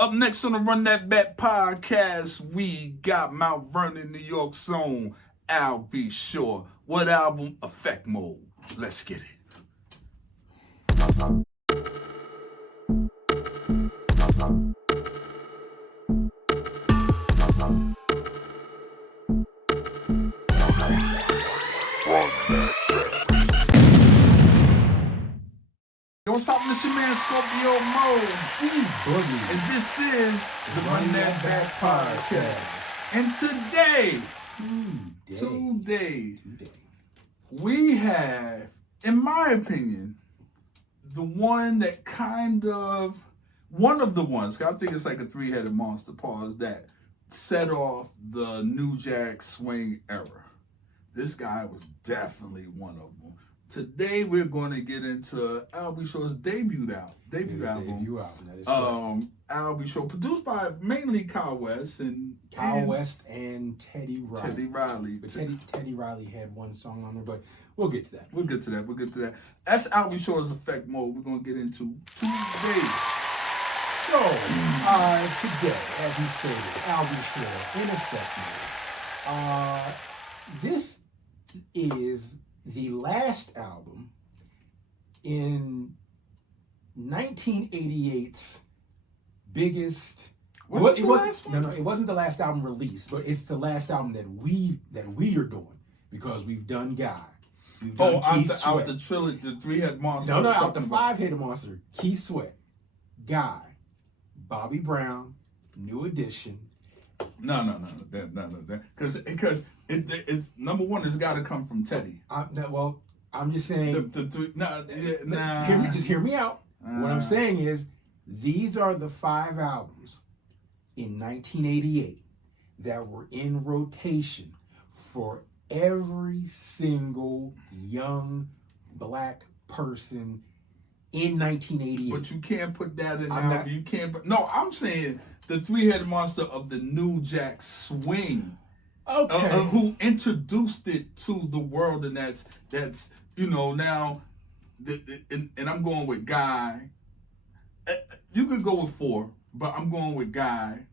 Up next on the Run That Back podcast, we got Mount Vernon, New York zone. I'll be sure. What album? Effect Mode. Let's get it. What's poppin'? This your man Scorpio Boogie. and this is the Run That Back podcast. And today, we have, in my opinion, the one that one of the ones, I think it's like a three-headed monster, that set off the New Jack Swing era. This guy was definitely one of them. Today we're going to get into Al B. Shaw's debut album. That is correct. Al B. Shaw, produced by mainly Kyle West and Teddy Riley. But Teddy Riley had one song on there, but we'll get to that. We'll get to that. That's Al B. Shaw's Effect Mode. We're going to get into today. So, today, as he stated, Al B. Shaw in Effect Mode. This is the last album in 1988's biggest. No, it wasn't the last album released, but it's the last album that we are doing because we've done Guy. We've done out the trilogy, the three-head monster. No, out the five-headed monster. Keith Sweat, Guy, Bobby Brown, New Edition. No. Because it number one has got to come from Teddy. I'm just saying. Just hear me out. What I'm saying is, these are the 5 albums in 1988 that were in rotation for every single young black person in 1988. But you can't put that in album. You can't. No, I'm saying the three-headed monster of the New Jack Swing. Okay. Who introduced it to the world, and that's now, and I'm going with Guy. You could go with 4, but I'm going with Guy.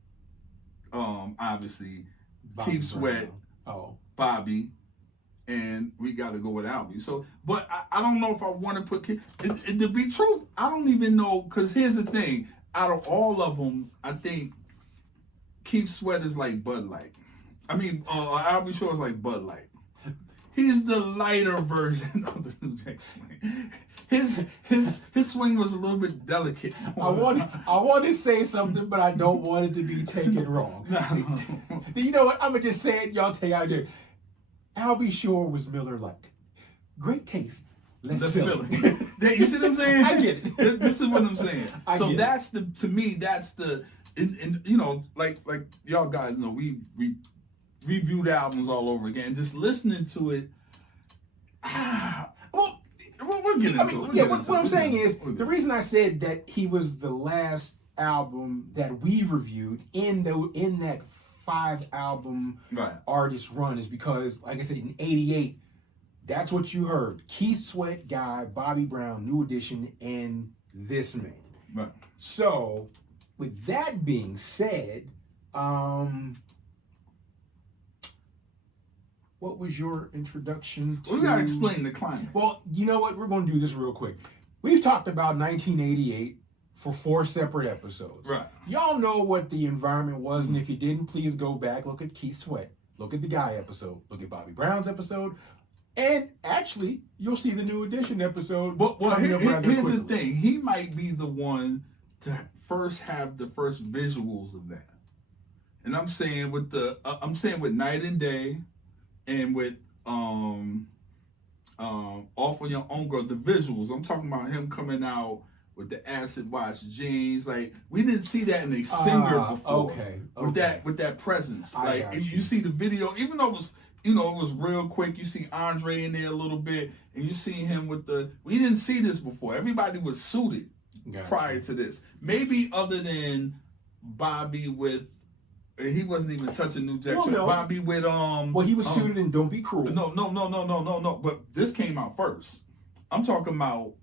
Obviously, Keith Sweat, Bobby, and we got to go with Albie. So, but I don't know if I want to put to be truth. I don't even know, because here's the thing: out of all of them, I think Keith Sweat is like Bud Light. Albie Shaw is like Bud Light. He's the lighter version of the New Jack Swing. His swing was a little bit delicate. I want to say something, but I don't want it to be taken wrong. No. You know what? I'm gonna just say it. Y'all take out there. Albie Shaw was Miller Lite. Great taste. Let's fill it. You see what I'm saying? I get it. This is what I'm saying. To me, that's the, like y'all guys know, we reviewed albums all over again. Just listening to it, we'll get into it. What I'm saying is, the reason I said that he was the last album that we reviewed in that 5-album artist run is because, like I said, in 88, that's what you heard. Keith Sweat, Guy, Bobby Brown, New Edition, and this man. Right. So, with that being said, what was your introduction to? We gotta explain the climate. Well, you know what? We're going to do this real quick. We've talked about 1988 for 4 separate episodes. Right. Y'all know what the environment was, and if you didn't, please go back, look at Keith Sweat, look at the Guy episode, look at Bobby Brown's episode, and actually, you'll see the New Edition episode. Well, here's the thing. He might be the one to first have the first visuals of that. And I'm saying with Night and Day, and with Off on Your Own Girl, the visuals. I'm talking about him coming out with the acid wash jeans. Like, we didn't see that in a singer before. Okay. With that presence. Like, if you see the video, even though it was, it was real quick. You see Andre in there a little bit, and you see him with we didn't see this before. Everybody was suited prior to this. Maybe other than Bobby with. He wasn't even touching New Jack. No. Bobby with Well, he was suited in Don't Be Cruel. No. But this came out first. I'm talking about.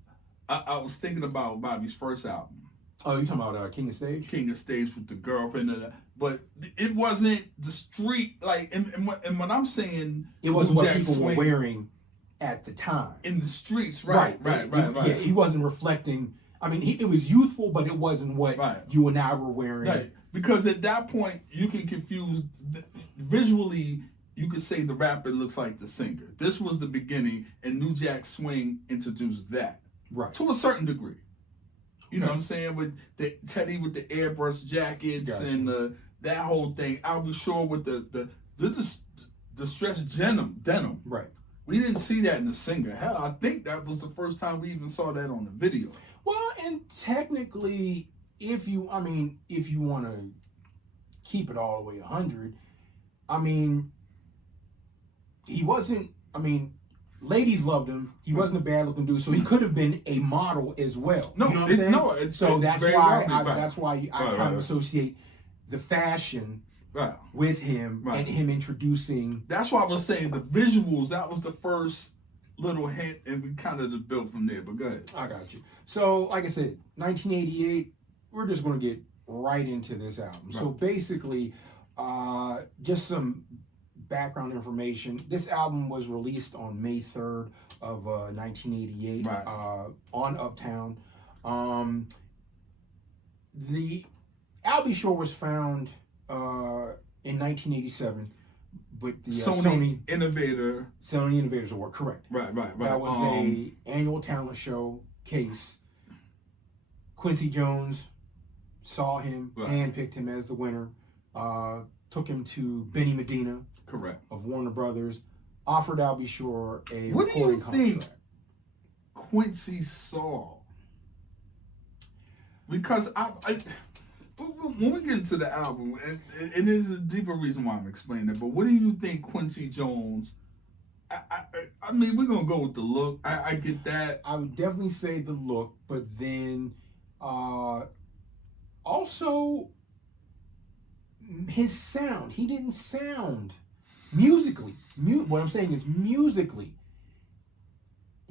I was thinking about Bobby's first album. Oh, you talking about King of Stage? King of Stage with the girlfriend, but it wasn't the street and what I'm saying. It wasn't what people Swing were wearing at the time in the streets, right. Yeah, he wasn't reflecting. I mean, it was youthful, but it wasn't what you and I were wearing. Right, because at that point you can confuse visually. You could say the rapper looks like the singer. This was the beginning, and New Jack Swing introduced that, right, to a certain degree. You know what I'm saying? With the Teddy with the airbrush jackets and that whole thing. I'll be sure with the distressed denim. Right. We didn't see that in the singer. Hell, I think that was the first time we even saw that on the video. Well, and technically, if you want to keep it all the way 100, I mean, he wasn't. I mean, ladies loved him. He wasn't a bad looking dude, so he could have been a model as well. No, you know what I'm saying? No, so that's why I kind of associate the fashion with him and him introducing. That's why I was saying the visuals. That was the first little hint, and we kind of built from there. But go ahead. I got you. So, like I said, 1988. We're just going to get right into this album. Right. So basically, just some background information. This album was released on May 3rd of 1988 on Uptown. The Al B. Sure was found in 1987, but the Sony Innovators Award, correct? Right. That was a annual talent show case. Quincy Jones saw him, handpicked him as the winner, took him to Benny Medina, correct, of Warner Brothers, offered Al B. Sure a what recording contract. What do you think contract. Quincy saw? Because when we get into the album, and there's a deeper reason why I'm explaining it, but what do you think Quincy Jones? I mean, we're gonna go with the look. I get that. I would definitely say the look, but then also his sound. He didn't sound musically. What I'm saying is musically,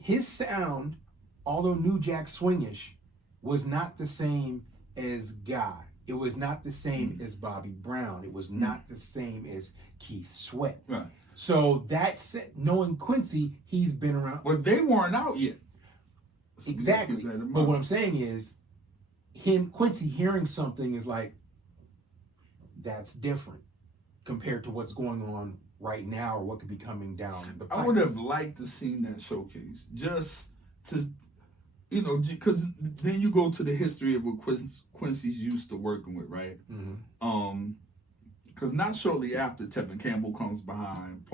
his sound, although New Jack Swingish, was not the same as Guy. It was not the same as Bobby Brown. It was not the same as Keith Sweat. Right. So that's knowing Quincy, he's been around. Well, they weren't out yet. Exactly. But what I'm saying is, Quincy hearing something is like, that's different compared to what's going on right now or what could be coming down the pipe. I would have liked to seen that showcase just to, because then you go to the history of what Quincy's used to working with, right? Mm-hmm. Because not shortly after, Tevin Campbell comes behind,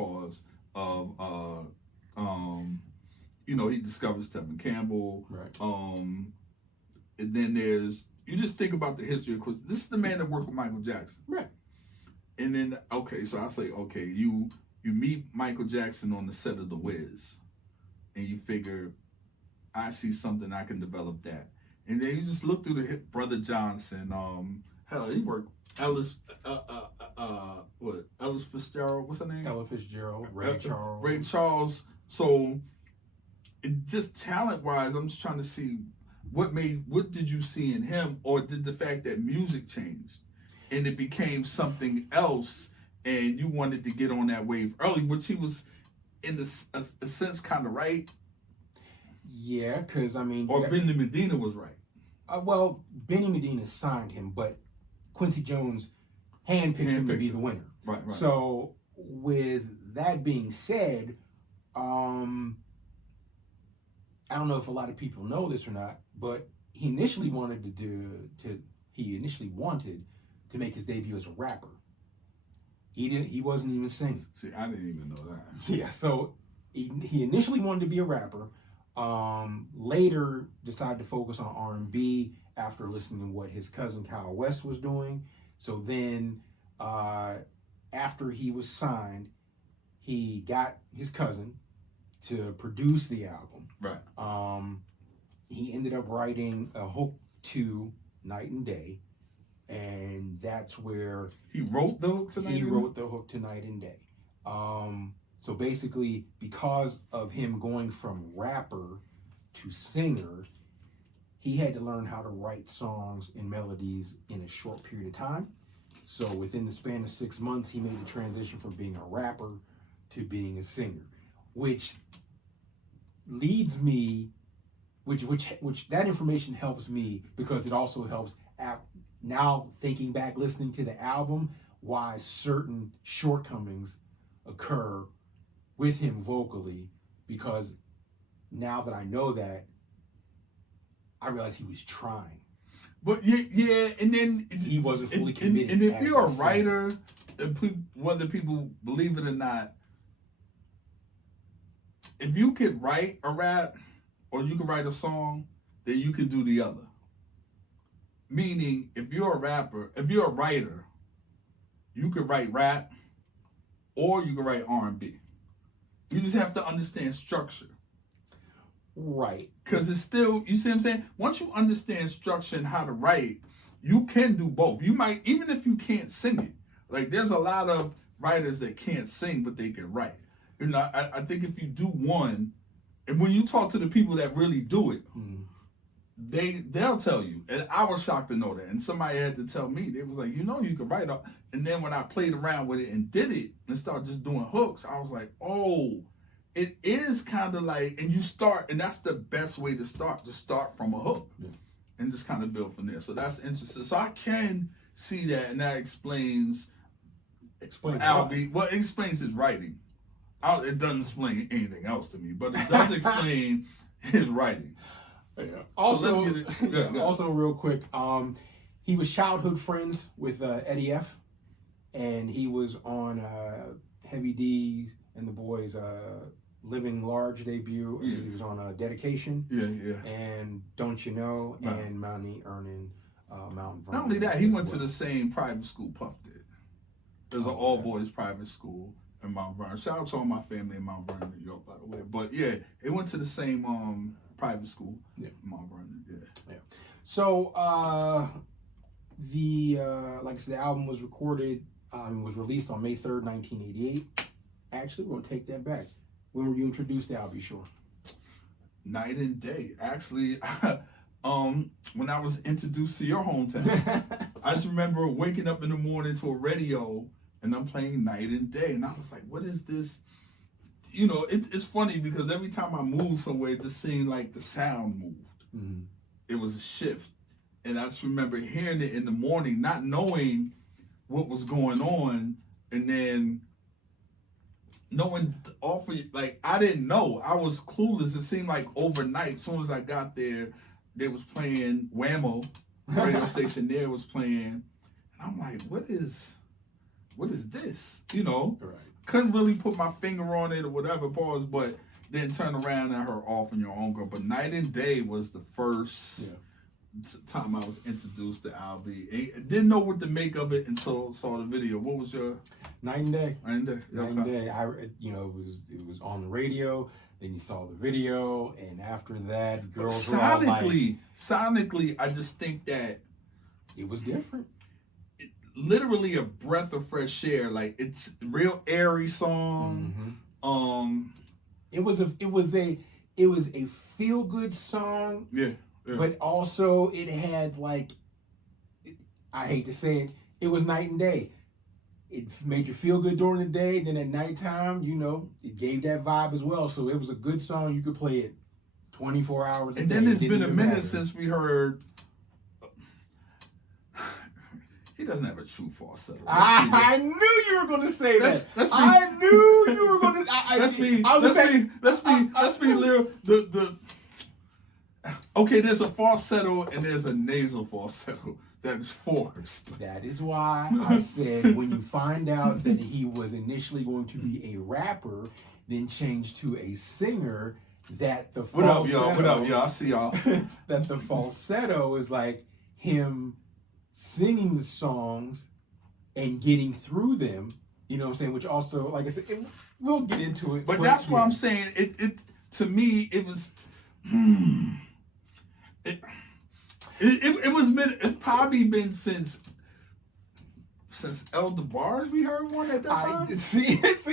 he discovers Tevin Campbell. Right. And then you just think about the history of Quincy. This is the man that worked with Michael Jackson. Right. And then, so I say, you meet Michael Jackson on the set of The Wiz, and you figure, I see something, I can develop that. And then you just look through the hit Brother Johnson. He worked Ellis Fitzgerald. What's her name? Ella Fitzgerald. Ray Charles. Ray Charles. So, just talent-wise, I'm just trying to see what did you see in him, or did the fact that music changed and it became something else, and you wanted to get on that wave early, which he was in a sense kind of right. Yeah, because Benny Medina was right. Well, Benny Medina signed him, but Quincy Jones handpicked him to be the winner. Right. So, with that being said, I don't know if a lot of people know this or not, but he initially wanted to make his debut as a rapper. He wasn't even singing. See, I didn't even know that. Yeah, so he initially wanted to be a rapper. Later decided to focus on R&B after listening to what his cousin Kyle West was doing. So then, after he was signed, he got his cousin to produce the album. Right. He ended up writing a hook to Night and Day, and that's where he wrote the hook to Night and Day? He wrote the hook to Night and Day. So basically, because of him going from rapper to singer, he had to learn how to write songs and melodies in a short period of time. So within the span of 6 months, he made the transition from being a rapper to being a singer, which leads me, which that information helps me because it also helps now thinking back, listening to the album, why certain shortcomings occur with him vocally, because now that I know that, I realize he was trying. But yeah, and then he wasn't fully committed. And if you're a writer, whether people believe it or not, if you could write a rap or you can write a song, then you can do the other. Meaning, if you're a rapper, if you're a writer, you could write rap or you can write R&B. You just have to understand structure. Right. Because it's still, you see what I'm saying? Once you understand structure and how to write, you can do both. You might, even if you can't sing it, like there's a lot of writers that can't sing, but they can write. You know, I think if you do one, and when you talk to the people that really do it, they'll tell you. And I was shocked to know that. And somebody had to tell me, they was like, you know, you can write up. And then when I played around with it and did it and started just doing hooks, I was like, oh, it is kind of like, and you start, and that's the best way to start. Just start from a hook and just kind of build from there. So that's interesting. So I can see that, and that explains Albie. Well, it explains his writing. It doesn't explain anything else to me, but it does explain his writing. Yeah. Also, also real quick, he was childhood friends with Eddie F, and he was on Heavy D and the Boys' Living Large debut. Yeah. He was on Dedication. And Don't You Know, and Mount Vernon. Not only that, he went to the same private school Puff did. There's an all-boys private school in Mount Vernon. Shout out to all my family in Mount Vernon, New York, by the way. But yeah, it went to the same private school in Mount Vernon. Yeah. So like I said, the album was recorded, was released on May 3rd, 1988. Actually, we're gonna take that back. When were you introduced to Albie Shore? Night and day. Actually, when I was introduced to your hometown, I just remember waking up in the morning to a radio and I'm playing Night and Day, and I was like, "What is this?" You know, it's funny because every time I moved somewhere, it just seemed like the sound moved. It was a shift, and I just remember hearing it in the morning, not knowing what was going on, and then knowing like I didn't know. I was clueless. It seemed like overnight, as soon as I got there, they was playing Whammo, the radio station there was playing, and I'm like, what is this? You know, couldn't really put my finger on it or whatever, but then turn around and heard Off on Your Own Girl. But Night and Day was the first time I was introduced to Albie. I didn't know what to make of it until saw the video. What was your Night and Day? Night and Day. Night and Day. It was on the radio. Then you saw the video, and after that, girls were all like, sonically, I just think that it was different. Literally a breath of fresh air. Like, it's a real airy song. It was a feel good song. Yeah. But also it had like, I hate to say it, it was night and day. It made you feel good during the day. Then at nighttime, you know, it gave that vibe as well. So it was a good song. You could play it 24 hours a day. And then it's been a minute since we heard. He doesn't have a true falsetto. I knew you were going to say that. I knew you were going to. Let's be real. Okay, there's a falsetto and there's a nasal falsetto that is forced. That is why I said when you find out that he was initially going to be a rapper, then changed to a singer, that the falsetto. What up, y'all? I see y'all. That the falsetto is like him singing the songs and getting through them. You know what I'm saying? Which also, like I said, we'll get into it. But that's what I'm saying. It to me, it was. It's probably been since El DeBarge we heard one at that time.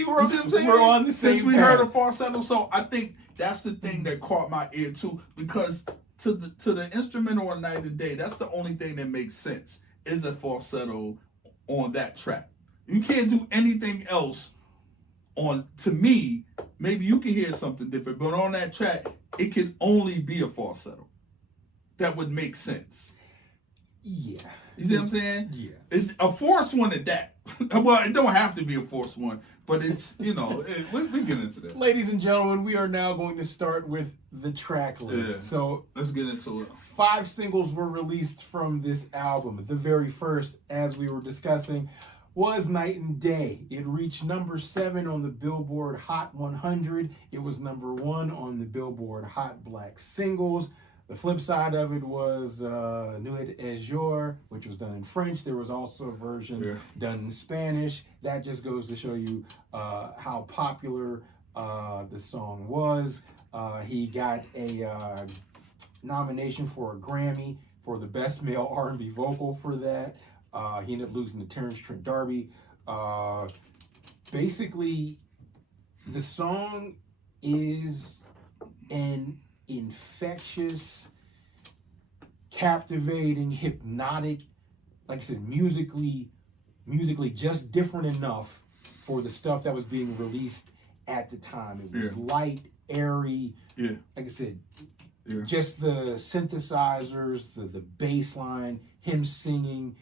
We're on the same since we heard a falsetto. So I think that's the thing that caught my ear too, because to the instrumental on Night and Day, that's the only thing that makes sense is a falsetto on that track. You can't do anything else on, to me, maybe you can hear something different, but on that track, it can only be a falsetto. That would make sense. Yeah. You see what I'm saying? Yeah. It's a forced one at that. Well, it don't have to be a forced one, but it's, we get into that. Ladies and gentlemen, we are now going to start with the track list. Yeah. So let's get into it. 5 singles were released from this album. The very first, as we were discussing, was Night and Day. It reached number 7 on the Billboard Hot 100. It was number 1 on the Billboard Hot Black Singles. The flip side of it was Nuit et Jour, which was done in French. There was also a version done in Spanish. That just goes to show you how popular the song was. He got a nomination for a Grammy for the Best Male R&B Vocal for that. He ended up losing to Terrence Trent D'Arby. Basically, the song is an infectious, captivating, hypnotic, like I said, musically just different enough for the stuff that was being released at the time. It was light, airy, like I said, just the synthesizers, the bass line, him singing.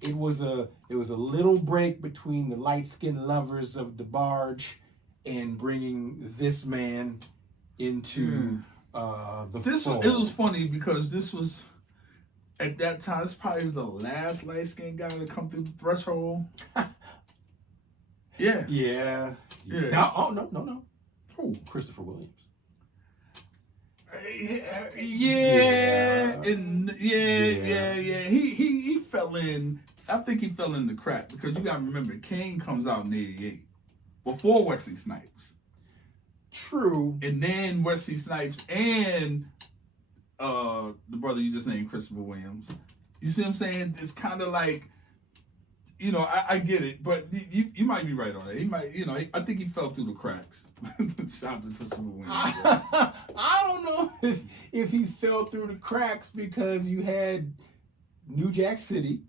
It was a little break between the light-skinned lovers of DeBarge and bringing this man into fold. It was funny because this was, at that time, it's probably the last light-skinned guy to come through the threshold. Yeah. No. Who? Christopher Williams. Yeah. He fell in. I think he fell in the crack because you got to remember, Kane comes out in '88 before Wesley Snipes. True. And then Wesley Snipes and the brother you just named, Christopher Williams. You see what I'm saying? It's kind of like, I get it, but you might be right on it. He might, I think he fell through the cracks. Shout out to Christopher Williams. I don't know if he fell through the cracks because you had New Jack City.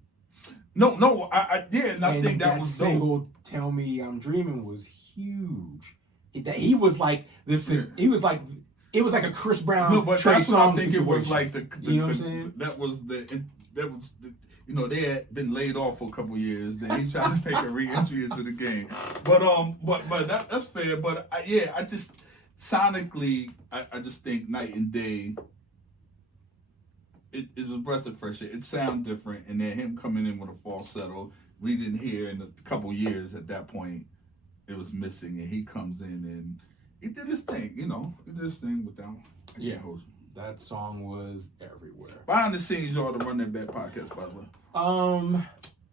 No, I did, and I think that was single. Dope. Tell Me I'm Dreaming was huge. He was like this. Yeah. He was like, it was like a Chris Brown. No, but Trey that's what I Songz think situation. It was like you know what I'm saying? That was the they had been laid off for a couple years. Then he tried to make a re-entry into the game. But that's fair. But I just sonically, I just think Night and Day. It is a breath of fresh air. It sounds different, and then him coming in with a falsetto, we didn't hear in a couple years at that point. It was missing, and he comes in and he did his thing. He did his thing without. Yeah, that song was everywhere. Behind the scenes, you ought to run that back podcast, by the way.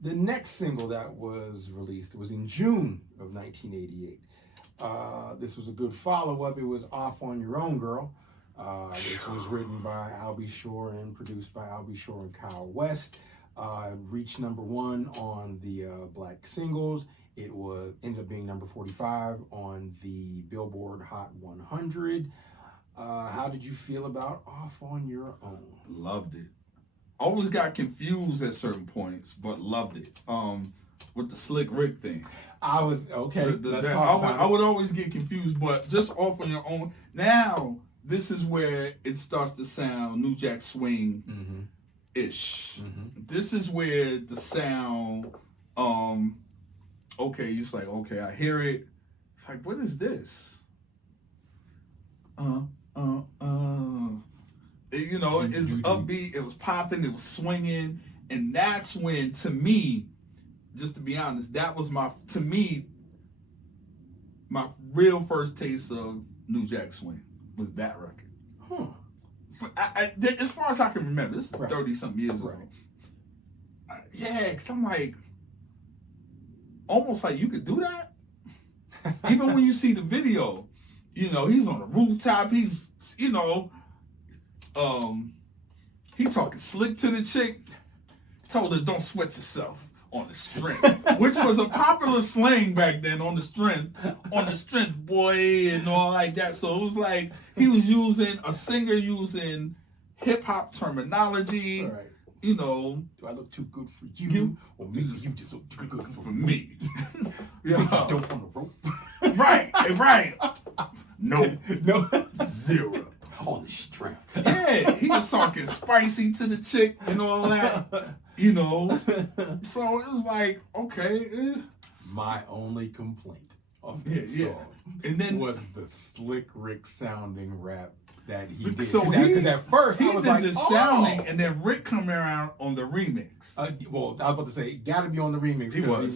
The next single that was released was in June of 1988. This was a good follow-up. It was Off on Your Own, Girl. This was written by Albie Shore and produced by Albie Shore and Kyle West. Reached number 1 on the Black Singles. It ended up being number 45 on the Billboard Hot 100. How did you feel about Off on Your Own? Loved it. Always got confused at certain points, but loved it. With the Slick Rick thing. I was okay. I would always get confused, but just Off on Your Own. Now this is where it starts to sound New Jack Swing ish. Mm-hmm. This is where the sound. Okay, you're just like, okay, I hear it. It's like, what is this? It's upbeat, it was popping, it was swinging, and that's when, to me, just to be honest, that was my real first taste of New Jack Swing, was that record. As far as I can remember, this is 30-something years ago. Because I'm like, almost like you could do that? Even when you see the video, he's on the rooftop, he's, he talking slick to the chick, told her don't sweat yourself on the strength, which was a popular slang back then, on the strength boy, and all like that. So it was like he was using, a singer using hip hop terminology. Right. You know, do I look too good for you? Or maybe you just look too good for me. Yeah. Think you don't on the rope. Right. No. 0 on the strap. Yeah, he was talking spicy to the chick and all that. You know, so it was like, okay. My only complaint of this song and then was the Slick Rick sounding rap that he did. So because at first he I was did like, the sounding, and then Rick come around on the remix. Well, I was about to say, got to be on the remix because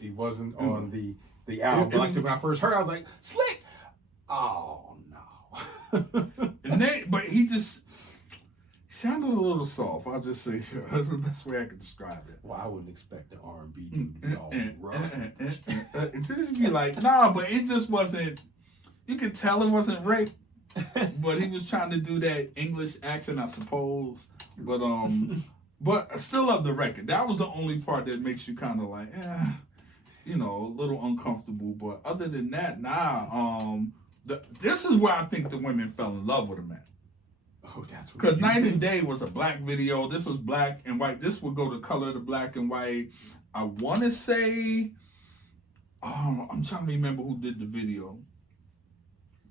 he wasn't on the album. But like I said, when I first heard it, I was like, Slick. Oh no. But he just sounded a little soft. I'll just say that's the best way I could describe it. Well, I wouldn't expect the R&B to be all rough. It just be like, nah, but it just wasn't. You could tell it wasn't Rick. But he was trying to do that English accent, I suppose. But I still love the record. That was the only part that makes you kind of like, you know, a little uncomfortable. But other than that, this is where I think the women fell in love with him at. Oh, that's because Night and Day was a black video. This was black and white. This would go to color to black and white. I want to say, I'm trying to remember who did the video,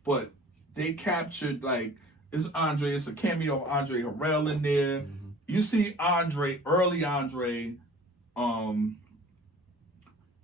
but they captured it's Andre. It's a cameo of Andre Harrell in there. Mm-hmm. You see early Andre, and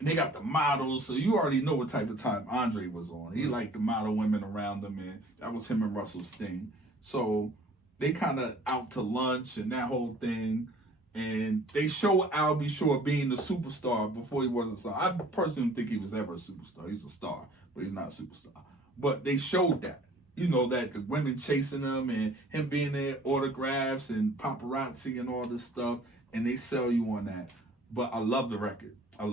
they got the models, so you already know what type of time Andre was on. He liked the model women around him, and that was him and Russell's thing. So they kind of out to lunch and that whole thing, and they show Albie Shore being the superstar before he was a star. I personally don't think he was ever a superstar. He's a star, but he's not a superstar. But they showed that. You know, that the women chasing him and him being there, autographs and paparazzi and all this stuff, and they sell you on that. But I love the record. I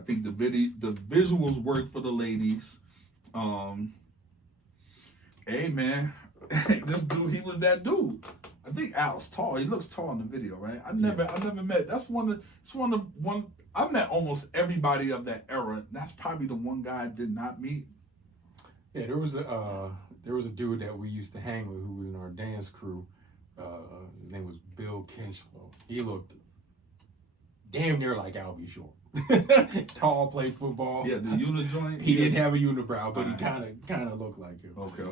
think the visuals work for the ladies. Hey man, this dude, he was that dude. I think Al's tall. He looks tall in the video, right? I never met. I met almost everybody of that era. That's probably the one guy I did not meet. Yeah, there was a dude that we used to hang with who was in our dance crew. His name was Bill Kinchlow. He looked damn near like Albie Shore. Tall, played football. Yeah, the unijoint. He didn't have a unibrow, but he kind of looked like him. Okay.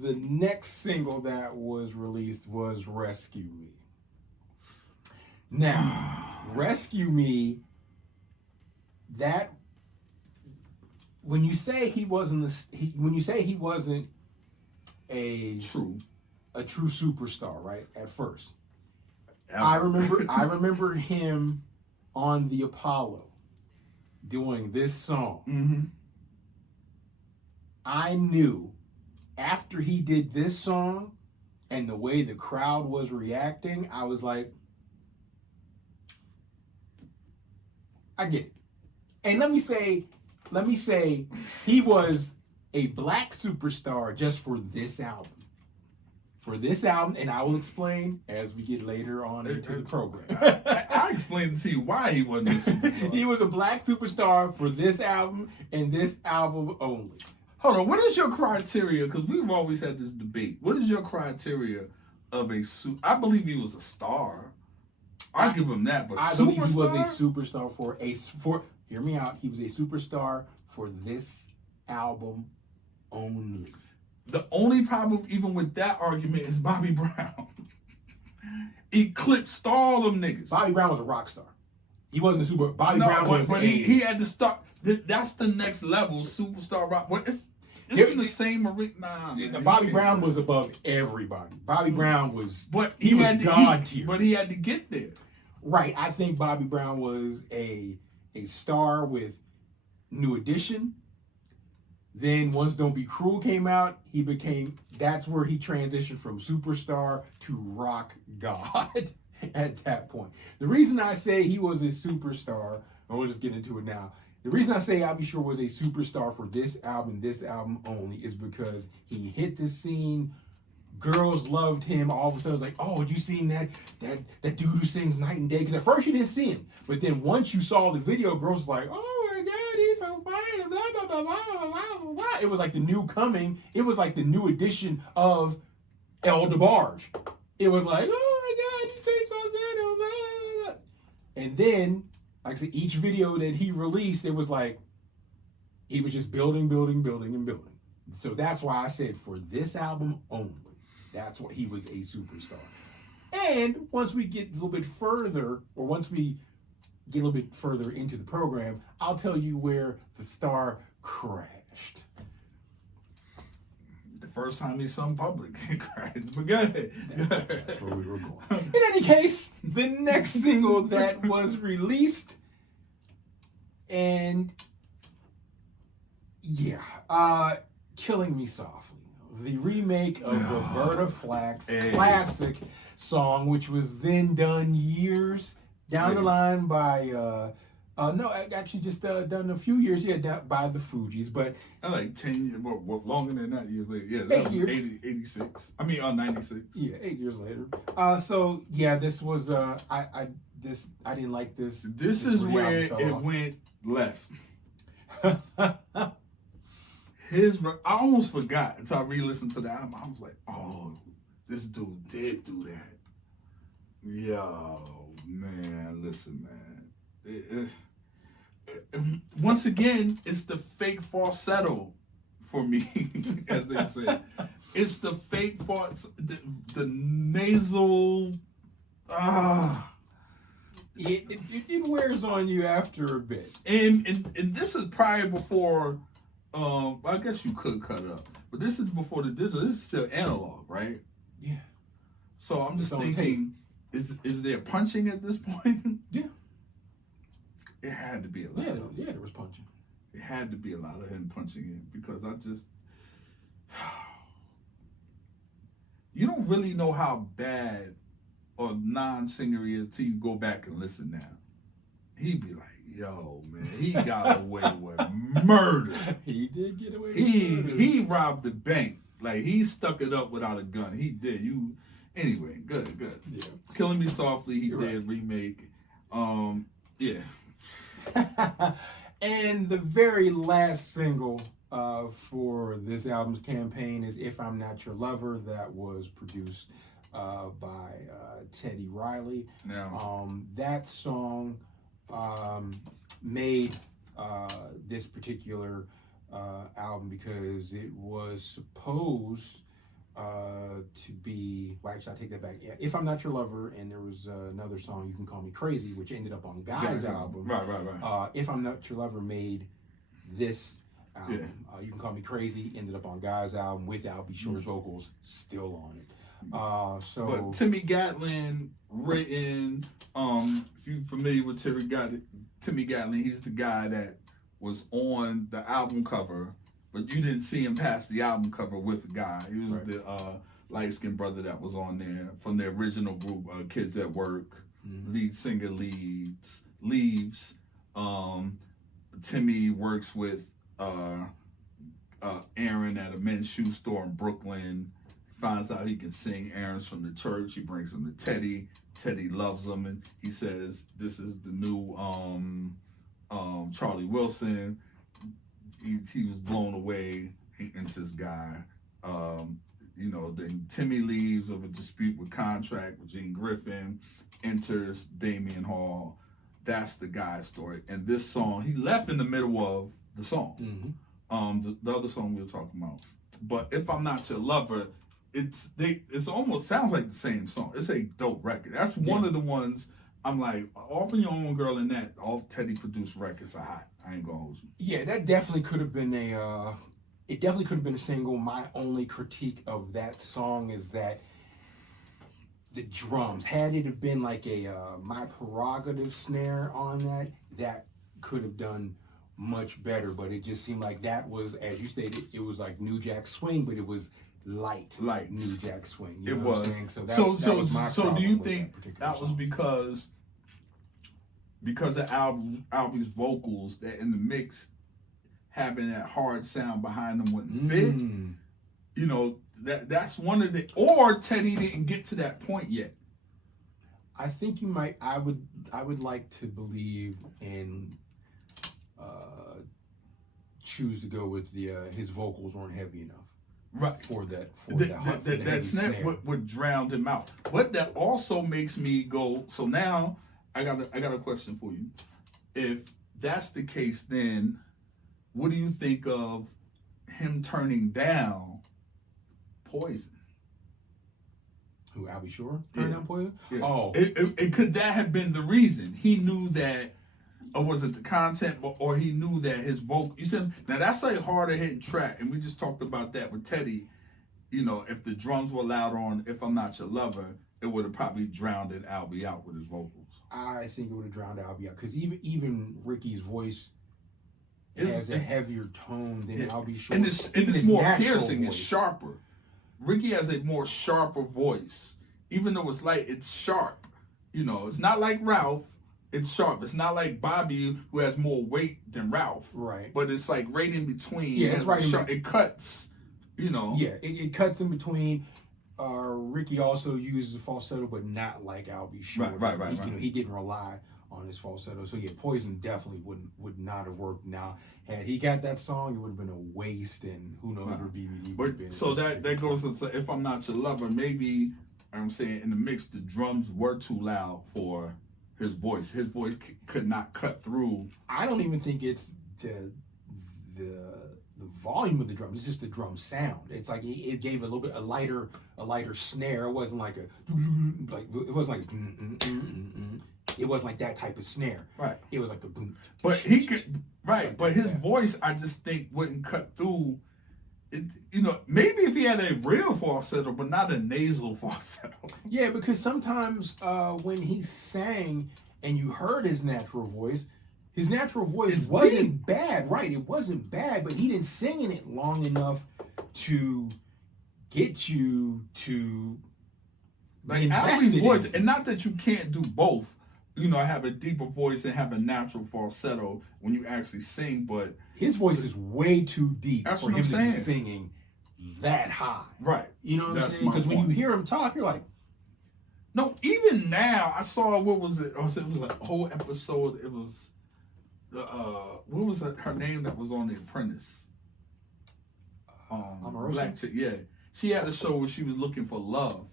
The next single that was released was "Rescue Me." Now, "Rescue Me." That when you say he wasn't a true superstar, right? At first, I remember him on the Apollo doing this song. Mm-hmm. I knew after he did this song and the way the crowd was reacting, I was like, I get it. And let me say he was a black superstar just for this album. And I will explain as we get later on into the program. I explained to you why he wasn't a superstar. He was a black superstar for this album and this album only. Hold on, what is your criteria? Because we've always had this debate. What is your criteria of a I believe he was a star. I give him that, but I believe he was a superstar for hear me out. He was a superstar for this album only. The only problem, even with that argument, is Bobby Brown. Eclipsed all them niggas. Bobby Brown was a rock star. He wasn't a super. Bobby Brown was. But he had to start. That's the next level, superstar rock. But it's in the same arena. Nah, man. Bobby Brown was above everybody. Bobby Brown was. But he was God tier. But he had to get there. Right. I think Bobby Brown was a star with New Edition. Then once Don't Be Cruel came out, that's where he transitioned from superstar to rock god at that point. The reason I say he was a superstar, and we'll just get into it now. The reason I say Albie Shore was a superstar for this album only, is because he hit the scene. Girls loved him. All of a sudden, it was like, oh, you seen that dude who sings Night and Day? Because at first you didn't see him, but then once you saw the video, girls was like, oh my God, he's so fine. Blah, blah, blah, blah, blah, blah. It was like the new coming. It was like the new edition of El DeBarge. it was like, oh my God, you say falsetto, and then, like I said, each video that he released, it was like he was just building. So that's why I said for this album only, that's what he was a superstar. And once we get a little bit further, or once we get a little bit further into the program, I'll tell you where the star crashed. The first time he sung public, he crashed. But go ahead. That's where we were going. In any case, the next single that was released, and yeah, Killing Me Softly, the remake of Roberta Flack's classic song, which was then done years down the line by no, actually just done a few years by the Fugees, but like 10 years, longer than that, years later. Yeah, 8 years. 86. I mean, 96. Yeah, 8 years later. So yeah, this was I didn't like this. This is where it went left. I almost forgot until I re-listened to the album. I was like, oh, this dude did do that. Yo, man, listen, man. Once again, it's the fake falsetto for me, as they say. It's the fake the nasal. It wears on you after a bit. And this is probably before. I guess you could cut it up, but this is before the digital. This is still analog, right? Yeah. So I'm just thinking, is there punching at this point? Yeah. It had to be a lot. Yeah, there was punching. It had to be a lot of him punching in, because you don't really know how bad or non-singer he is till you go back and listen now. He'd be like, yo, man, he got away with murder. He did get away with murder. He robbed the bank. Like, he stuck it up without a gun. He did. Anyway, good. Yeah. Killing Me Softly, he You're did right. remake. Yeah. And the very last single for this album's campaign is If I'm Not Your Lover, that was produced by Teddy Riley. Now, that song made this particular album because it was supposed to be, well, actually I take that back. Yeah, If I'm Not Your Lover, and there was another song, You Can Call Me Crazy, which ended up on Guy's album. Right. If I'm Not Your Lover made this album. Yeah. You Can Call Me Crazy ended up on Guy's album with Al B. Shore's vocals still on it. But Timmy Gatlin written, if you're familiar with Timmy Gatlin, he's the guy that was on the album cover, but you didn't see him past the album cover with the guy. He was the light-skinned brother that was on there from the original group, Kids at Work. Lead singer leaves. Timmy works with Aaron at a men's shoe store in Brooklyn. Finds out he can sing. Aaron's from the church. He brings him to Teddy. Teddy loves him, and he says, this is the new Charlie Wilson. He was blown away. He enters this guy. Then Timmy leaves of a dispute with contract with Gene Griffin. Enters Damian Hall. That's the guy's story. And this song, he left in the middle of the song. The other song we were talking about. But If I'm Not Your Lover, it's almost sounds like the same song. It's a dope record. That's one of the ones I'm like, Offering Your Own Girl and that, all Teddy produced records are hot. I ain't gonna hold you. Yeah, that definitely could have been a single. My only critique of that song is that the drums, had it have been like a My Prerogative snare on that could have done much better, but it just seemed like that was, as you stated, it was like New Jack Swing, but it was light New Jack Swing. You know what I'm saying? So was my so do you think that was because of Albie's vocals, that in the mix having that hard sound behind them wouldn't fit? That's one of the, or Teddy didn't get to that point yet. I think you might. I would like to believe and choose to go with his vocals weren't heavy enough. for that snare would drown him out. But that also makes me go. So now I got a question for you. If that's the case, then what do you think of him turning down Poison? Who, I'll be sure? Turn down Poison? Yeah. Oh. Could that have been the reason? He knew that, or was it the content, or he knew that his vocal, you said, now that's a harder hitting track, and we just talked about that with Teddy. You know, if the drums were loud on If I'm Not Your Lover, it would have probably drowned Albie out with his vocals. I think it would have drowned Albie out, because even Ricky's voice has a heavier tone than Albie Shore. And it's more piercing, it's sharper. Ricky has a more sharper voice. Even though it's light, it's sharp. You know, it's not like Ralph, it's sharp. It's not like Bobby, who has more weight than Ralph. Right. But it's like right in between. Yeah, it's right. It cuts, you know. Yeah, it cuts in between. Ricky also uses falsetto, but not like Albie Shore. Right. You know, he didn't rely on his falsetto. So yeah, Poison definitely would not have worked. Now, had he got that song, it would have been a waste, and who knows where BBD would have been. So that goes into If I'm Not Your Lover. Maybe, I'm saying, in the mix, the drums were too loud for his voice. His voice could not cut through. I don't even think it's the volume of the drums. It's just the drum sound. It's like it gave a little bit a lighter snare. It wasn't like it wasn't like that type of snare. Right. It was like a boom. But he could, right. But his voice, I just think, wouldn't cut through. It, you know, maybe if he had a real falsetto, but not a nasal falsetto. Yeah, because sometimes when he sang and you heard his natural voice wasn't deep. Bad. Right, it wasn't bad, but he didn't sing in it long enough to get you to like Albie's voice. And not that you can't do both. You know, have a deeper voice and have a natural falsetto when you actually sing, but his voice is way too deep for him to be singing that high. Right. You know what I'm saying? Because when you hear him talk, you're like, no, even now, I saw, what was it? Oh, it was like a whole episode. It was, what was her name that was on The Apprentice? Black chick, yeah. She had a show where she was looking for love.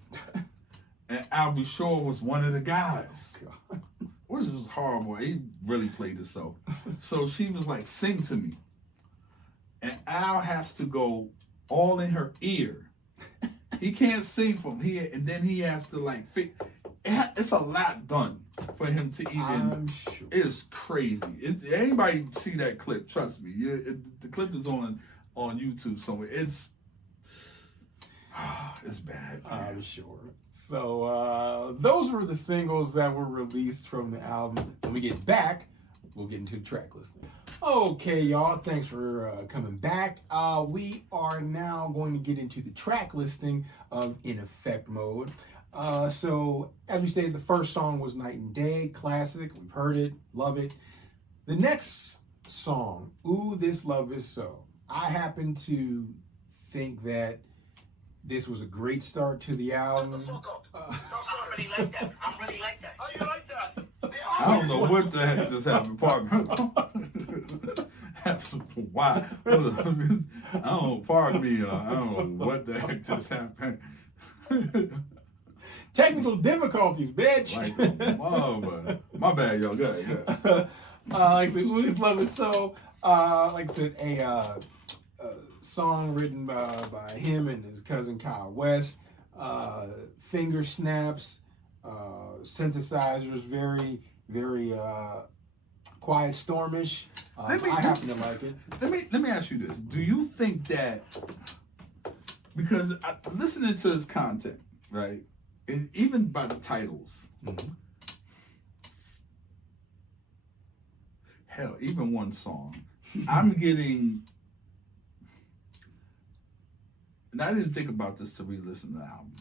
And Albie Shore was one of the guys. Oh, Which was horrible. He really played himself. So she was like, sing to me. And Al has to go all in her ear. He can't sing from here. And then he has to like it's a lot done for him to even. I'm sure. It is crazy. Anybody see that clip, trust me. The clip is on YouTube somewhere. It's bad. I'm sure. So those were the singles that were released from the album. When we get back, we'll get into the track listing. Okay, y'all. Thanks for coming back. We are now going to get into the track listing of In Effect Mode. So, as we stated, the first song was Night and Day, classic. We've heard it, love it. The next song, Ooh, This Love Is So. I happen to think that this was a great start to the album. I'm really like that. I'm really like that. How you like that? I don't know what the heck just happened. Pardon me. Why? I don't. Pardon me. I don't know what the heck just happened. Technical difficulties, bitch. My bad, y'all. Go ahead. Like I said, Ooh, This Love Is So. Like I said, a song written by him and his cousin Kyle West. Finger snaps, synthesizers, very, very quiet, stormish. I happen to like it. Let me ask you this: do you think that because listening to his content, right, and even by the titles, hell, even one song, I'm getting. And I didn't think about this till we listened to the album.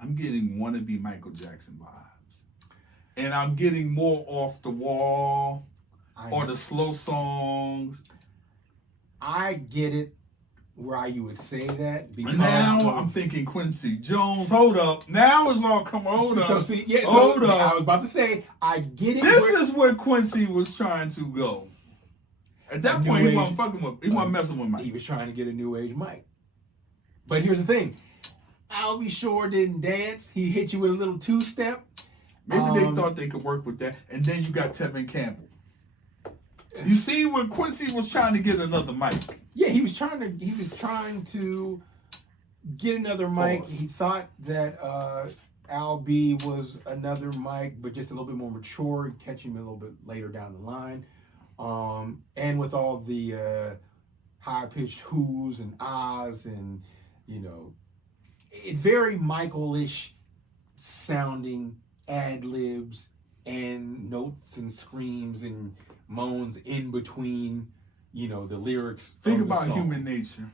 I'm getting wannabe Michael Jackson vibes. And I'm getting more off the wall or the slow songs. I get it why you would say that. Because now I'm thinking Quincy Jones. Hold up. Now it's all come on. Hold up. Hold up. I was about to say, I get it. This is where Quincy was trying to go. At that point, he wasn't fucking with, he wasn't messing with Mike. He was trying to get a new age Mike. But here's the thing. I'll be sure didn't dance. He hit you with a little two-step. Maybe they thought they could work with that. And then you got Tevin Campbell. You see when Quincy was trying to get another mic. Yeah, he was trying to get another mic. Pause. He thought that Al B was another mic, but just a little bit more mature. He'd catch him a little bit later down the line. And with all the high-pitched whoos and ahs and, very Michael-ish sounding ad-libs and notes and screams and moans in between, the lyrics. Think of the about song. Human Nature.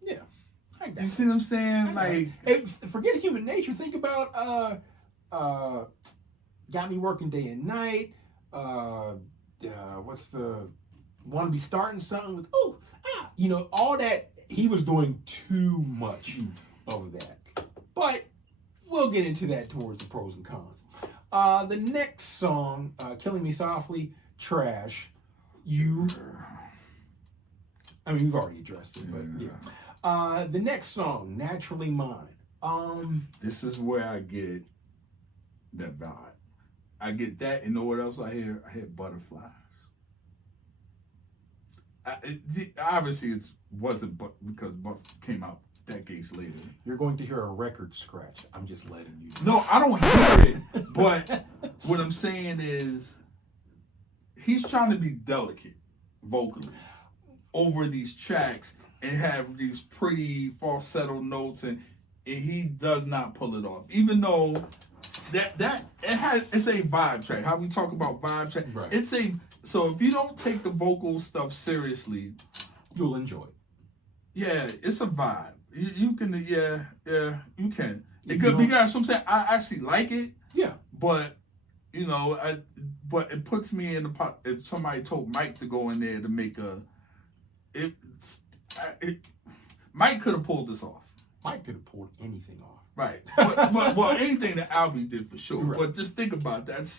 Yeah. I got You see what I'm saying? it. Hey, forget Human Nature. Think about Got Me Working Day and Night. What's the Want to Be Starting Something with all that. He was doing too much of that. But we'll get into that towards the pros and cons. The next song, Killing Me Softly, trash. You've already addressed it, but yeah. The next song, Naturally Mine. This is where I get that vibe. I get that, and know what else I hear? I hear butterflies. Obviously, it wasn't because came out decades later. You're going to hear a record scratch. I'm just letting you know. No, I don't hear it. But what I'm saying is, he's trying to be delicate vocally over these tracks and have these pretty falsetto notes, and he does not pull it off. Even though it's a vibe track. How we talk about vibe track. Right. So if you don't take the vocal stuff seriously, you'll enjoy it. Yeah, it's a vibe. You can, you can. Because I'm saying I actually like it. Yeah. But but it puts me in the pot. If somebody told Mike to go in there to make Mike could have pulled this off. Mike could have pulled anything off. Right. Well, anything that Albie did for sure. Right. But just think about that.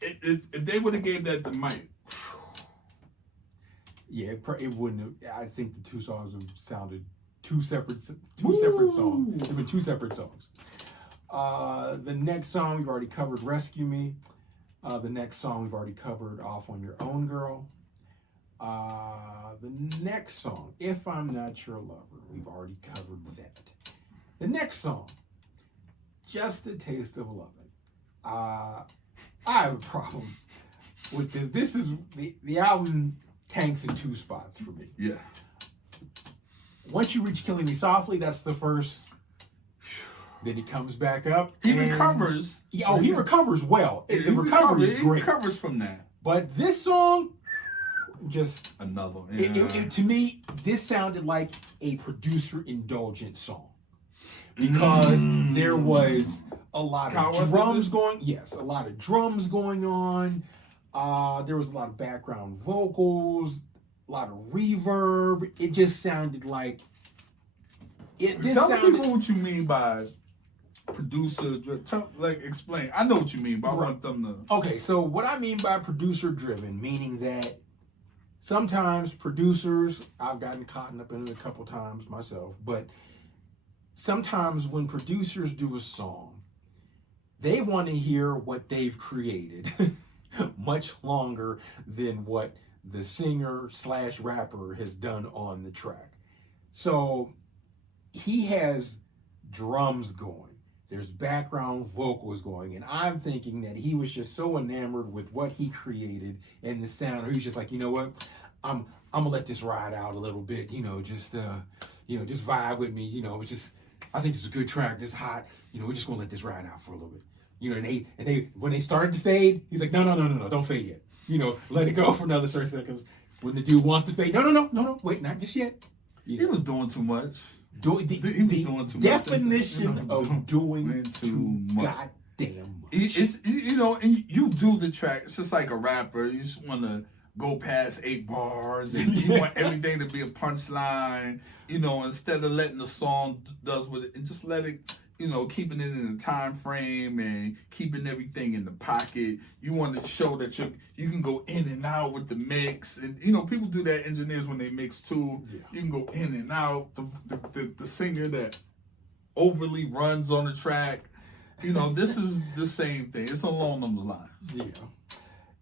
If they would have gave that to Mike. Yeah, it wouldn't have. I think the two songs have sounded two separate songs. They've been two separate songs. The next song we've already covered, Rescue Me. The next song we've already covered, Off on Your Own Girl. The next song, If I'm Not Your Lover, we've already covered that. The next song, Just a Taste of Loving. I have a problem with this. This is the album tanks in two spots for me. Yeah. Once you reach Killing Me Softly, that's the first. Then he comes back up. He recovers. He recovers well. The recovery is great. He recovers from that. But this song, just another. To me, this sounded like a producer indulgent song because there was a lot of drums going. Yes, a lot of drums going on. There was a lot of background vocals, a lot of reverb. It just sounded like Tell people what you mean by producer. Explain. I know what you mean, but I want them to. Okay, so what I mean by producer driven, meaning that sometimes producers, I've gotten caught up in it a couple times myself, but sometimes when producers do a song, they want to hear what they've created much longer than what the singer/rapper has done on the track. So he has drums going. There's background vocals going. And I'm thinking that he was just so enamored with what he created and the sound. Or he's just like, you know what? I'm going to let this ride out a little bit. Just vibe with me. I think it's a good track. This hot. We're just going to let this ride out for a little bit. And they when they started to fade, he's like, no, don't fade yet. Let it go for another 30 seconds. When the dude wants to fade, no, wait, not just yet. He was doing too much. The definition of doing too goddamn much. And you do the track. It's just like a rapper. You just want to go past 8 bars, and you want everything to be a punchline. Instead of letting the song does with it, and just let it. keeping it in the time frame and keeping everything in the pocket. You want to show that you can go in and out with the mix, and people do that. Engineers when they mix too, you can go in and out. The singer that overly runs on the track, this is the same thing. It's along those lines. Yeah.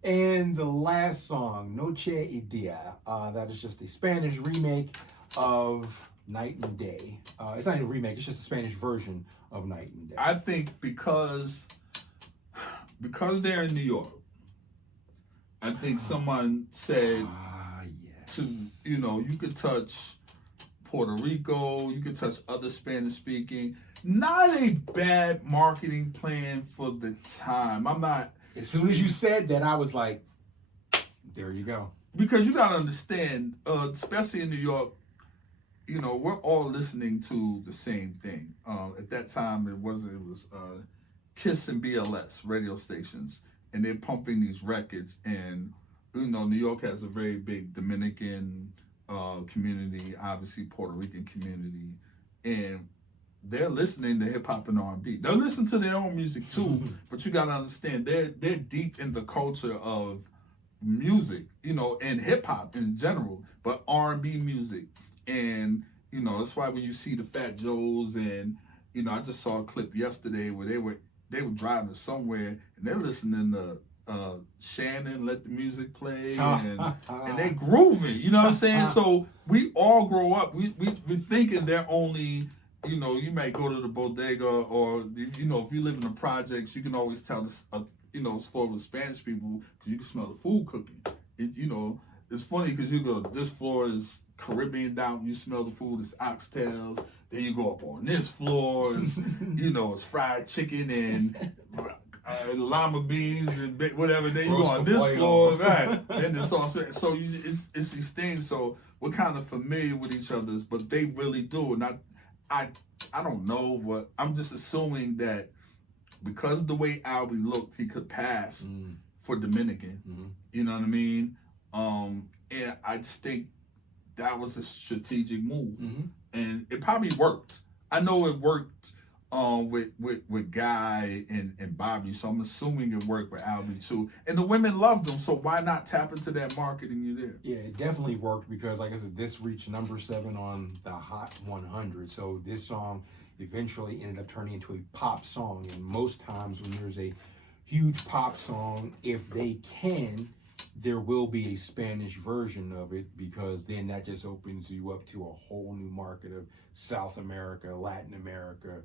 And the last song, Noche y Dia, that is just a Spanish remake of Night and Day. It's not even a remake, it's just a Spanish version of Night and Day. I think because they're in New York, I think someone said to, you could touch Puerto Rico, you could touch other Spanish speaking. Not a bad marketing plan for the time. I'm not. As soon as you said that, I was like, there you go. Because you got to understand, especially in New York, we're all listening to the same thing. At that time, it was KISS and BLS radio stations, and they're pumping these records. And New York has a very big Dominican community, obviously Puerto Rican community, and they're listening to hip hop and R&B. They'll listen to their own music too, but you got to understand they're deep in the culture of music, and hip hop in general, but R&B music. And that's why when you see the Fat Joes, and I just saw a clip yesterday where they were driving somewhere and they're listening to Shannon, Let the Music Play, and they grooving. You know what I'm saying? So we all grow up. We thinking they're only. You might go to the bodega, or if you live in the projects, you can always tell this. It's full of Spanish people because you can smell the food cooking. It's funny because you go, this floor is Caribbean down, you smell the food, it's oxtails. Then you go up on this floor, it's, it's fried chicken and lima beans and whatever. Then you go on this floor, right? Then the sauce. So it's these things. So we're kind of familiar with each other's, but they really do. And I don't know, but I'm just assuming that because of the way Albie looked, he could pass for Dominican. You know what I mean? And I just think that was a strategic move, and it probably worked. I know it worked with Guy and Bobby, so I'm assuming it worked with Albie too. And the women loved him, so why not tap into that marketing you did? Yeah, it definitely worked because, like I said, this reached number 7 on the Hot 100. So this song eventually ended up turning into a pop song. And most times when there's a huge pop song, if they can, there will be a Spanish version of it, because then that just opens you up to a whole new market of South America, Latin America.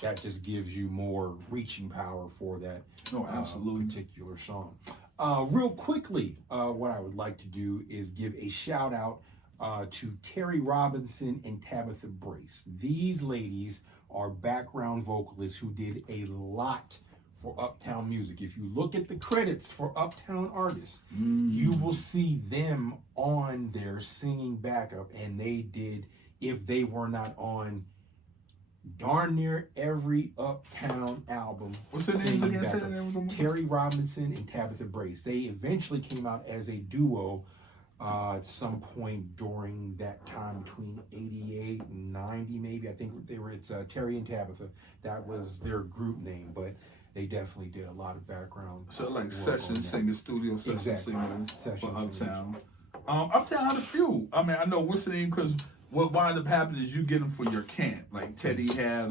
That just gives you more reaching power for that particular song. Real quickly, what I would like to do is give a shout out to Terry Robinson and Tabitha Brace. These ladies are background vocalists who did a lot for Uptown music. If you look at the credits for Uptown artists, you will see them on there singing backup, and they did, if they were not on, darn near every Uptown album. What's the name again? Terry Robinson and Tabitha Brace. They eventually came out as a duo at some point during that time between 88 and 90 maybe. I think it's Terry and Tabitha. That was their group name, but they definitely did a lot of background. So like session singers, studio session singers for Uptown. Uptown had a few. I mean, I know what's the name, because what wound up happening is you get them for your camp. Like Teddy had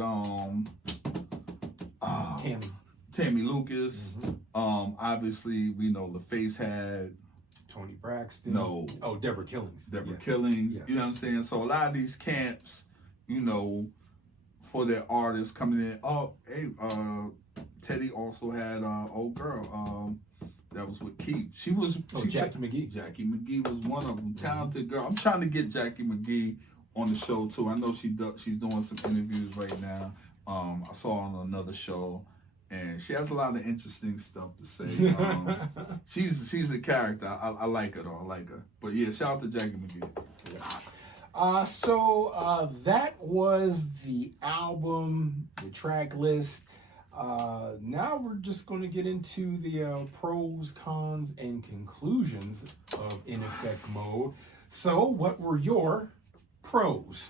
Tammy Lucas. Obviously we know LaFace had Tony Braxton. No. Oh, Deborah Killings. Killings. Yes. You know what I'm saying? So a lot of these camps, for their artists coming in. Oh, hey, Teddy also had old girl that was with Keith. Jackie McGee. Jackie McGee was one of them. Talented girl. I'm trying to get Jackie McGee on the show too. I know she's doing some interviews right now. I saw her on another show, and she has a lot of interesting stuff to say. She's a character. I like her though. I like her. But yeah, shout out to Jackie McGee. Yeah. So that was the album, the track list. Now we're just going to get into the pros, cons, and conclusions of In Effect Mode. So what were your pros?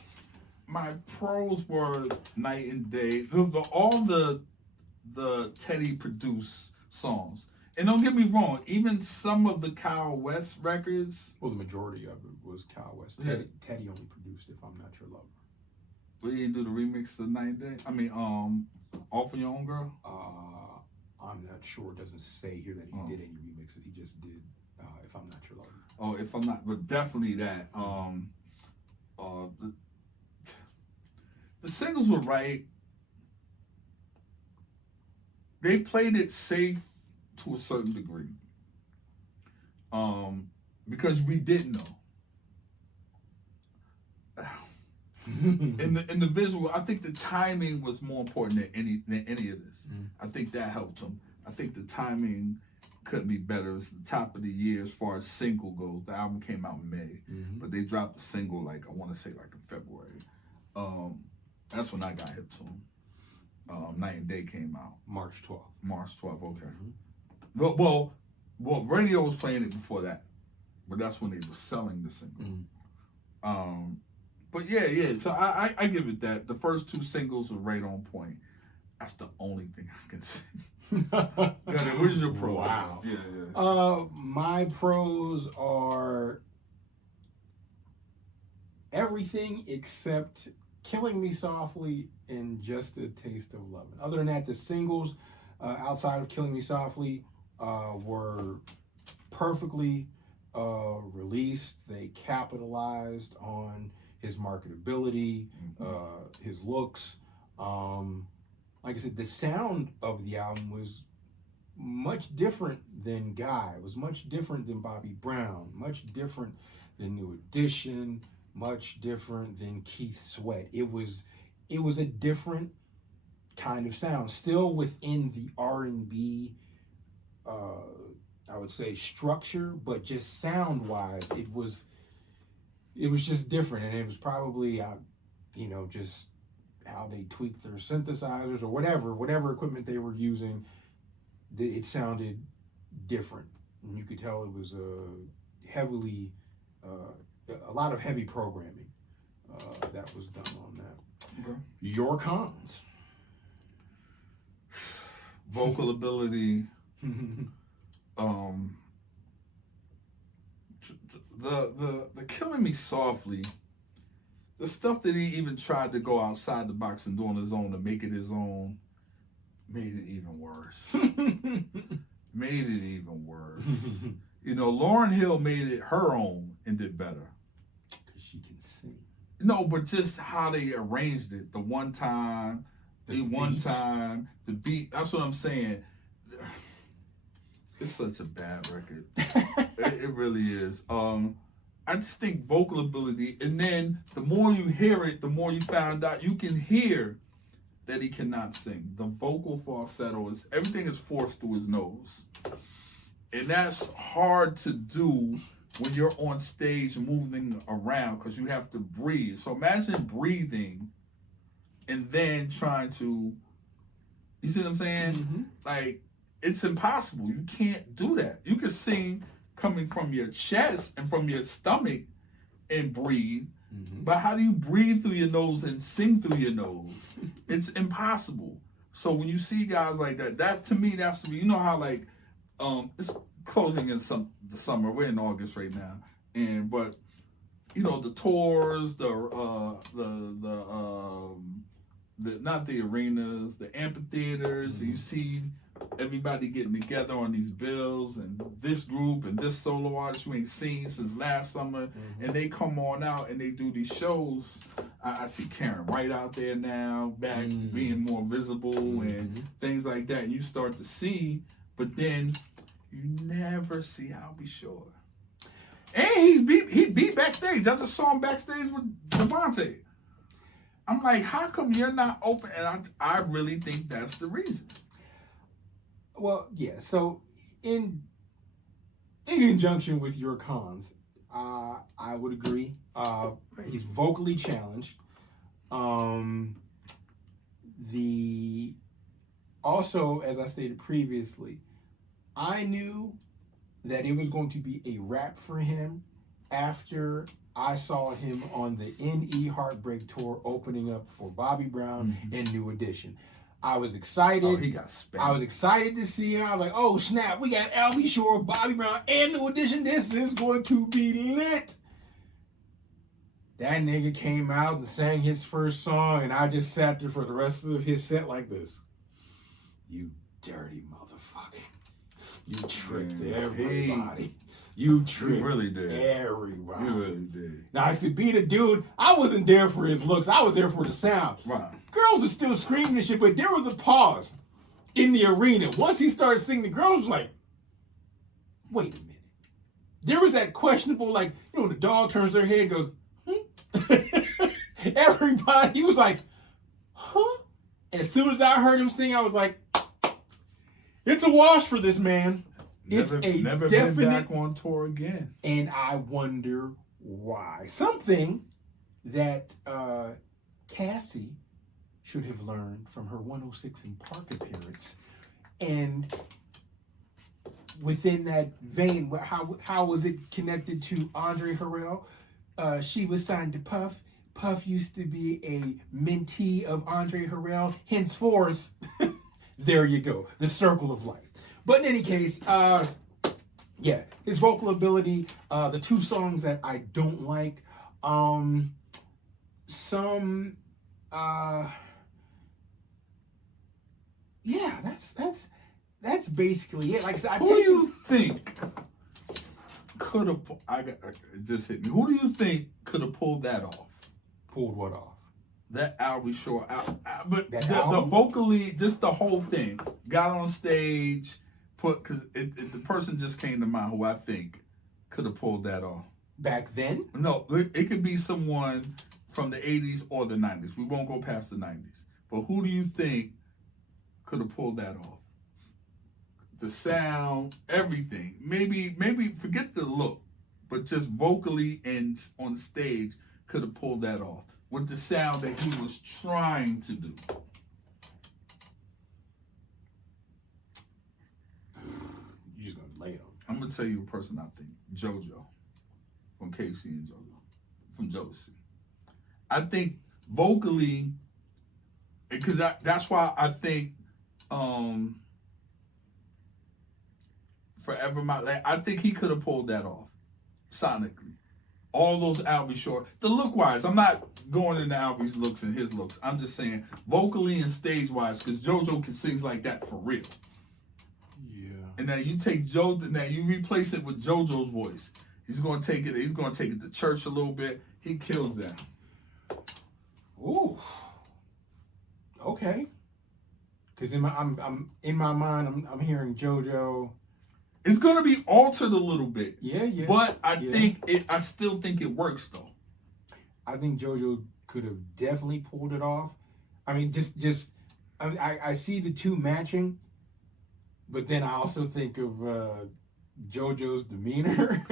my pros were night and day. All the Teddy produced songs. And don't get me wrong, even some of the Kyle West records. Well, the majority of it was Kyle West. Teddy only produced "If I'm Not Your Lover." But he didn't do the remix of Night and Day? I mean, All For Your Own Girl? I'm not sure. It doesn't say here that he did any remixes. He just did "If I'm Not Your Lover." Oh, If I'm Not, but definitely that. The singles were right. They played it safe to a certain degree. Because we didn't know. In the visual, I think the timing was more important than any of this. I think that helped them. I think the timing couldn't be better. It's the top of the year as far as single goes. The album came out in May, but they dropped the single I want to say in February. That's when I got hip to them. Night and Day came out March 12th. March 12th. Okay. Well, radio was playing it before that, but that's when they were selling the single. But yeah. So I give it that. The first two singles were right on point. That's the only thing I can say. Where's your pro? Wow. Yeah. My pros are everything except Killing Me Softly and Just a Taste of Lovin'. Other than that, the singles outside of Killing Me Softly were perfectly released. They capitalized on his marketability, his looks. Like I said, the sound of the album was much different than Guy. It was much different than Bobby Brown, much different than New Edition, much different than Keith Sweat. It was a different kind of sound, still within the R&B, I would say, structure, but just sound-wise, it was just different, and it was probably, just how they tweaked their synthesizers or whatever equipment they were using. It sounded different, and you could tell it was heavily, a lot of heavy programming that was done on that. Okay. Your cons. Vocal ability. The Killing Me Softly, the stuff that he even tried to go outside the box and do on his own to make it his own, made it even worse. Lauryn Hill made it her own and did better. Because she can sing. No, but just how they arranged it. The beat. That's what I'm saying. It's such a bad record. It really is. I just think vocal ability, and then the more you hear it, the more you find out you can hear that he cannot sing. The vocal falsetto everything is forced through his nose. And that's hard to do when you're on stage moving around because you have to breathe. So imagine breathing and then trying to, you see what I'm saying? Like, it's impossible. You can't do that. You can sing coming from your chest and from your stomach and breathe. But how do you breathe through your nose and sing through your nose? It's impossible. So when you see guys like that to me, that's, you know how it's closing in the summer. We're in August right now. But the tours, not the arenas, the amphitheaters, and you see everybody getting together on these bills and this group and this solo artist you ain't seen since last summer, and they come on out and they do these shows. I see Karen right out there now, back being more visible and things like that. And you start to see, but then you never see Albie Shore. And he beat backstage. I just saw him backstage with Devontae. I'm like, how come you're not open? And I really think that's the reason. Well, yeah. So in conjunction with your cons, I would agree. He's vocally challenged. Also, as I stated previously, I knew that it was going to be a wrap for him after I saw him on the NE Heartbreak Tour opening up for Bobby Brown and New Edition. I was excited. Oh, he got spanked. I was excited to see him. I was like, oh, snap. We got Albie Shore, Bobby Brown, and New Edition. This is going to be lit. That nigga came out and sang his first song, and I just sat there for the rest of his set like this. You dirty motherfucker. You tricked everybody. You tricked really did. everybody. You really did. Now, I said, be the dude. I wasn't there for his looks. I was there for the sound. Right. Girls were still screaming and shit, but there was a pause in the arena. Once he started singing, the girls were like, wait a minute. There was that questionable, like, you know, the dog turns their head and goes, Everybody was like, huh? As soon as I heard him sing, I was like, it's a wash for this man. Never been back on tour again. And I wonder why. Something that Cassie should have learned from her 106 in Park appearance. And within that vein, how was it connected to Andre Harrell? She was signed to Puff. Puff used to be a mentee of Andre Harrell. Henceforth, there you go. The circle of life. But in any case, yeah, his vocal ability, the two songs that I don't like, yeah, that's basically it. Like I said, who do you think could have? It just hit me. Who do you think could have pulled that off? Pulled what off? That Albie Shore out, but That the vocally, just the whole thing. Got on stage, because the person just came to mind who I think could have pulled that off. Back then? No, it could be someone from the 80s or the 90s. We won't go past the 90s. But who do you think could have pulled that off? The sound, everything. Maybe forget the look, but just vocally and on stage could have pulled that off with the sound that he was trying to do. You're just gonna lay him. I'm gonna tell you a person I think. JoJo. From Casey and JoJo. From Jodeci. I think vocally, because that's why I think Forever My Life, I think he could have pulled that off sonically. All those Albie Shore, the look wise, I'm not going into Albie's looks and his looks. I'm just saying vocally and stage wise, because JoJo can sing like that for real. Yeah. And now you take now you replace it with JoJo's voice. He's gonna take it to church a little bit. He kills that. Ooh. Okay. Because I'm in my mind, I'm hearing JoJo. It's gonna be altered a little bit. Yeah. But I still think it works though. I think JoJo could have definitely pulled it off. I mean, I see the two matching, but then I also think of JoJo's demeanor.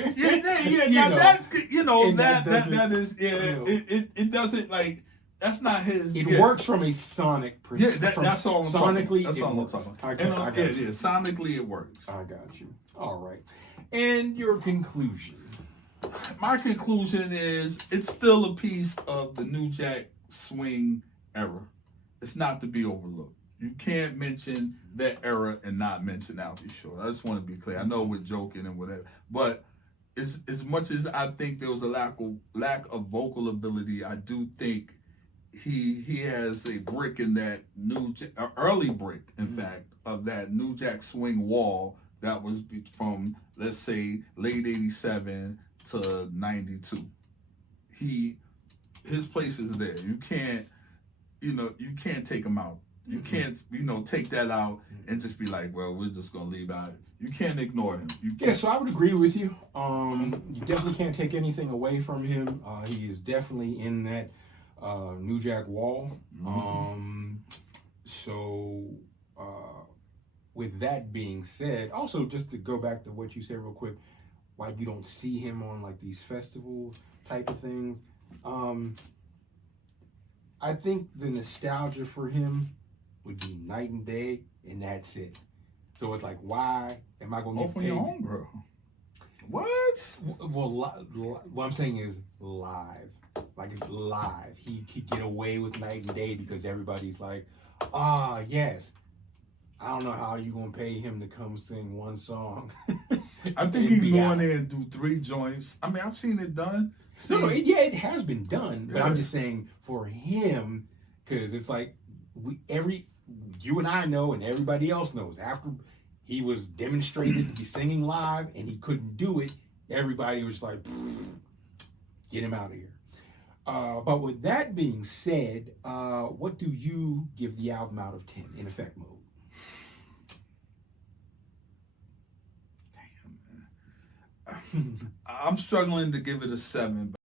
It doesn't like. That's not his. It works from a sonic perspective. Yeah, that's all I'm talking about. Sonically, that's all I'm talking about. Sonically it works. I got you. All right. And your conclusion? My conclusion is it's still a piece of the New Jack Swing era. It's not to be overlooked. You can't mention that era and not mention Albie Shore. I just want to be clear. I know we're joking and whatever, but as much as I think there was a lack of vocal ability, I do think he has a brick in that early brick, in fact, of that New Jack Swing wall that was from, let's say, late 87 to 92. His place is there. You can't take him out. You can't, take that out and just be like, well, we're just gonna leave out. You can't ignore him. Yeah, so I would agree with you. You definitely can't take anything away from him. He is definitely in that New Jack wall. With that being said, also just to go back to what you said real quick, why you don't see him on like these festival type of things. I think the nostalgia for him would be night and day, and that's it. So it's like, why am I going to get paid? Your own girl. What? Well, what I'm saying is live. Like it's live. He could get away with Night and Day because everybody's like, yes. I don't know how you're gonna pay him to come sing one song. I think he can go in there and do 3 joints. I mean, I've seen it done. It has been done. But I'm just saying for him, because it's like you and I know, and everybody else knows. After he was demonstrated to be singing live and he couldn't do it, everybody was like, get him out of here. But with that being said, what do you give the album out of 10 in effect mode? I'm struggling to give it a 7,